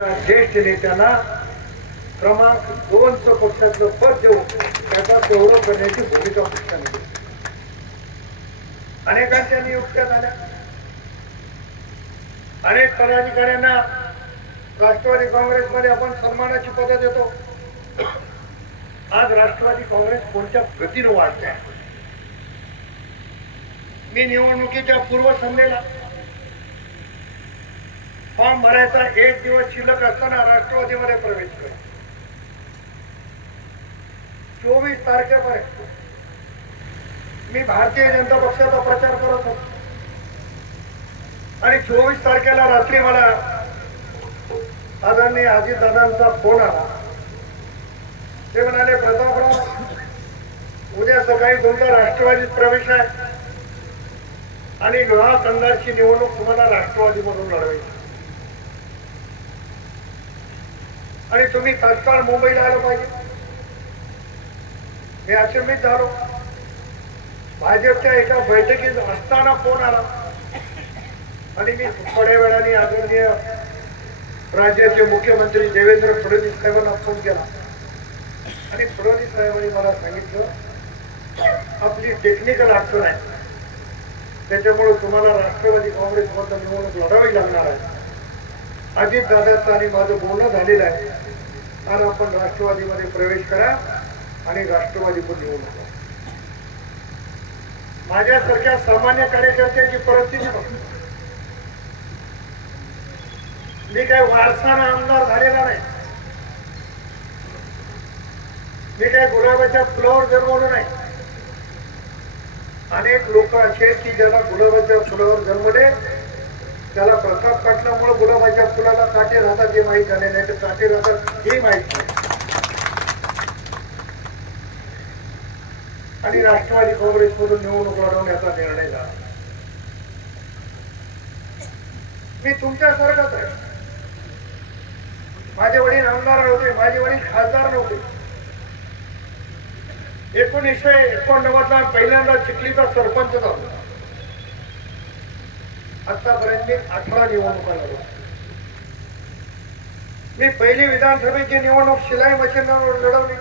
ज्येष्ठ नेत्यांना क्रमांक 2 पक्षाचं पद देऊन त्याचा गौरव करण्याची भूमिका पक्षाने घेतली. अनेकांच्या नियुक्त्या झाल्या. अनेक पदाधिकाऱ्यांना राष्ट्रवादी काँग्रेसमध्ये आपण सन्मानाची पदं देतो. आज राष्ट्रवादी काँग्रेस कोणत्या गतीने वाढते आहे. मी निवडणुकीच्या पूर्वसंध्येला फॉर्म भरायचा 1 दिवस शिल्लक असताना राष्ट्रवादीमध्ये प्रवेश केला. 24 तारखेपर्यंत मी भारतीय जनता पक्षाचा प्रचार करत होतो आणि 24 तारखेला रात्री मला आदरणीय अजितदादांचा फोन आला. ते म्हणाले, प्रतापराव, उद्या सकाळी तुमचा राष्ट्रवादीत प्रवेश आहे आणि लोहा कंधारची निवडणूक तुम्हाला राष्ट्रवादीमधून लढवायची आणि तुम्ही तात्काळ मुंबईला आलं पाहिजे. मी अचंबित झालो. भाजपच्या एका बैठकीत असताना फोन आला आणि मी थोड्या वेळाने आदरणीय राज्याचे मुख्यमंत्री देवेंद्र फडणवीस साहेबांना फोन केला आणि फडणवीस साहेबांनी मला सांगितलं, आपली टेक्निकल अडचण आहे, त्याच्यामुळे तुम्हाला राष्ट्रवादी काँग्रेसमधून निवडणूक लढावी लागणार आहे. अजितदादांचं आणि माझं बोलणं झालेलं आहे आणि आपण राष्ट्रवादीमध्ये प्रवेश करा आणि राष्ट्रवादीकडून निवडणूक करा. माझ्यासारख्या सामान्य कार्यकर्त्याची परिस्थिती बघ. मी काही वारसाना आमदार झालेला नाही. मी काही गुलाबाच्या फुलावर जन्मलो नाही. अनेक लोक असे आहेत की ज्याला गुलाबाच्या फुलावर जन्मले, त्याला प्रताप पाटलामुळे गुलाबाच्या फुलाला काटे राहतात हे माहीत झाले नाही, तर काटे राहतात हे माहीत नाही. आणि राष्ट्रवादी काँग्रेसमधून निवडणूक लढवण्याचा निर्णय झाला. मी तुमच्यासारखाच आहे. माझे वडील आमदार नव्हते, माझे वडील खासदार नव्हते. 1989 ला पहिल्यांदा चिखलीचा सरपंच झालो. आतापर्यंत मी 18 निवडणुका लढवल्या. मी पहिली विधानसभेची निवडणूक शिलाई मशीनवर लढवली.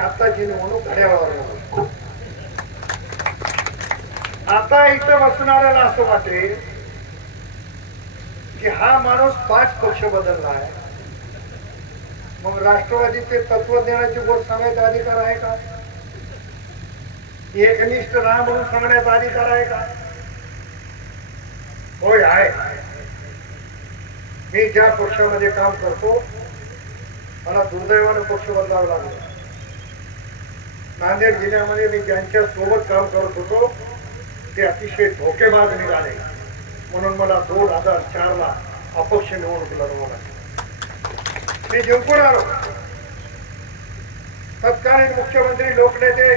आताची निवडणूक घड्याळावर लढवली. आता इथं बसणाऱ्याला असं वाटेल की हा माणूस 5 पक्ष बदलला आहे, मग राष्ट्रवादीचे तत्वज्ञानाची गोष्ट सांगायचा अधिकार आहे का? एकनिष्ठ राहा म्हणून सांगण्याचा अधिकार आहे का? होय, आहे. मी ज्या पक्षामध्ये काम करतो, मला दुर्दैवानं पक्ष बदलावा लागला. नांदेड जिल्ह्यामध्ये मी ज्यांच्या सोबत काम करत होतो ते अतिशय धोकेबाज निघाले, म्हणून मला 2004 ला अपक्ष निवडणूक लढवावं लागली. मी जिंकून आलो. तत्कालीन मुख्यमंत्री लोकनेते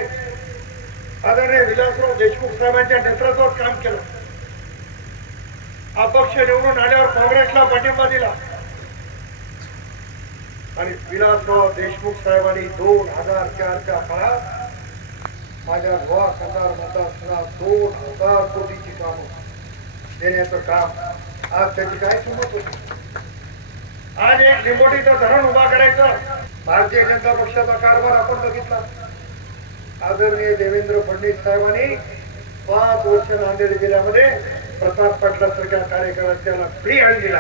आदरणीय विलासराव देशमुख साहेबांच्या नेतृत्वात काम केलं. अपक्ष निवडून आल्यावर काँग्रेसला पाठिंबा दिला आणि विलासराव देशमुख साहेबांनी 2004च्या काळात माझ्या लोहा कंधार मतदारसंघात 2000 कोटीची कामं देण्याचं काम. आज त्याची काय किंमत होती? आज एक लिंबोटीचं धरण उभा करायचं. भारतीय जनता पक्षाचा कारभार आपण बघितला. आदरणीय देवेंद्र फडणवीस साहेबांनी 5 वर्ष नांदेड जिल्ह्यामध्ये प्रताप पाटलासारख्या कार्यकर्त्याला फ्री हँड दिला.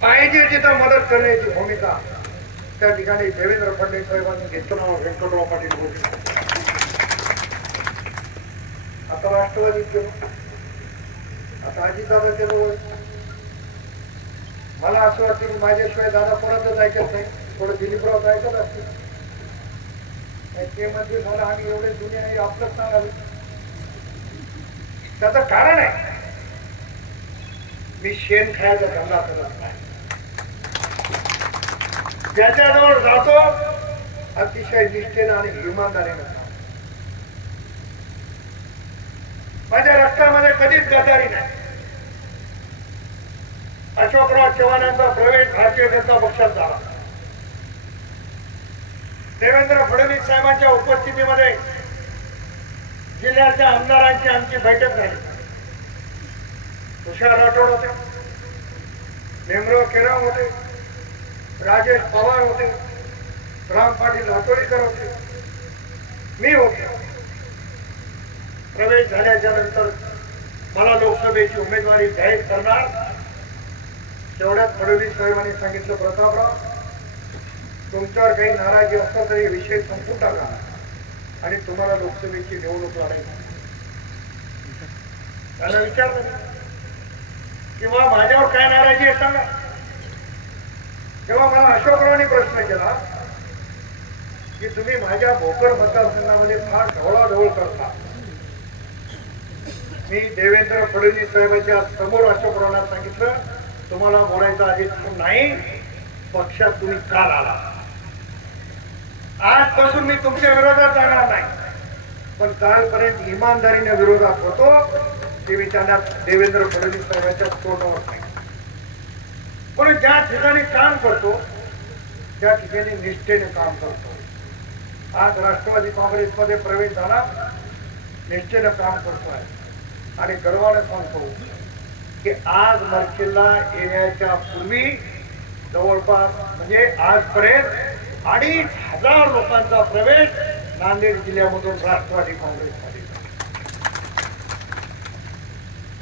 पाहिजे तिथं मदत करण्याची भूमिका त्या ठिकाणी देवेंद्र फडणवीस साहेबांनी घेतलं. व्यंकटराव पाटील बोलले. आता राष्ट्रवादी केलं, आता अजितदादा केलं. मला असं वाटतं की माझ्याशिवाय दादा परतच ऐकत नाही. थोडं दिलीपराव ऐकत असतील. ते मध्ये झालं आणि एवढे दुनिया आपलंच सांगावे. त्याचं कारण आहे, मी शेण खायचा धंदा करत नाही. ज्याच्याजवळ जातो अतिशय निष्ठेनं आणि इमानदारीनं. माझ्या रक्तामध्ये कधीच गद्दारी नाही. अशोकराव चव्हाणांचा प्रवेश भारतीय जनता पक्षात झाला. देवेंद्र फडणवीस साहेबांच्या उपस्थितीमध्ये जिल्ह्याच्या आमदारांची आमची बैठक झाली. तुषार राठोड होते, भीमराव केराम होते, राजेश पवार होते, राम पाटील रातोडीकर होते, मी होते. प्रवेश झाल्याच्या नंतर मला लोकसभेची उमेदवारी जाहीर करणार. तेवढ्यात फडणवीस साहेबांनी सांगितलं, प्रतापराव तुमच्यावर काही नाराजी असला तरी विषय संपून टाका आणि तुम्हाला लोकसभेची निवडणूक लढायची. त्यांना विचारलं किंवा माझ्यावर काय नाराजी आहे सांगा. तेव्हा मला अशोकरावांनी प्रश्न केला की तुम्ही माझ्या भोकर मतदारसंघामध्ये फार ढवळाढवळ करता. मी देवेंद्र फडणवीस साहेबांच्या समोर अशोकरावांना सांगितलं, तुम्हाला बोलायचा अधिकार नाही, पक्षात तुम्ही का आला. आजपासून मी तुमच्या विरोधात जाणार नाही, पण कालपर्यंत इमानदारीने विरोधात होतो ते मी त्यांना देवेंद्र फडणवीस साहेबांच्या तोंडावर नाही. पण ज्या ठिकाणी काम करतो त्या ठिकाणी निष्ठेने काम करतो. आज राष्ट्रवादी काँग्रेसमध्ये प्रवेश झाला, निष्ठेने काम करतो आहे आणि गर्वाने सांगतो की आज मर्केला येण्याच्या पूर्वी जवळपास म्हणजे आजपर्यंत 2,500 लोकांचा प्रवेश नांदेड जिल्ह्यामधून राष्ट्रवादी काँग्रेसमध्ये.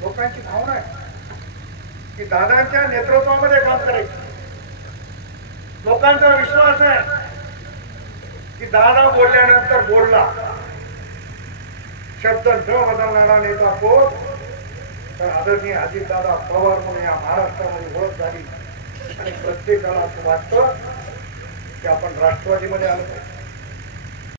लोकांची भावना आहे की दादांच्या नेतृत्वामध्ये काम करायचं. लोकांचा विश्वास आहे की दादा बोलल्यानंतर बोलला शब्द न बदलणारा नेता कोण तर आदरणीय अजितदादा पवार म्हणून या महाराष्ट्रामध्ये ओळख झाली आणि प्रत्येकाला असं वाटतं की आपण राष्ट्रवादीमध्ये आलो पाहिजे.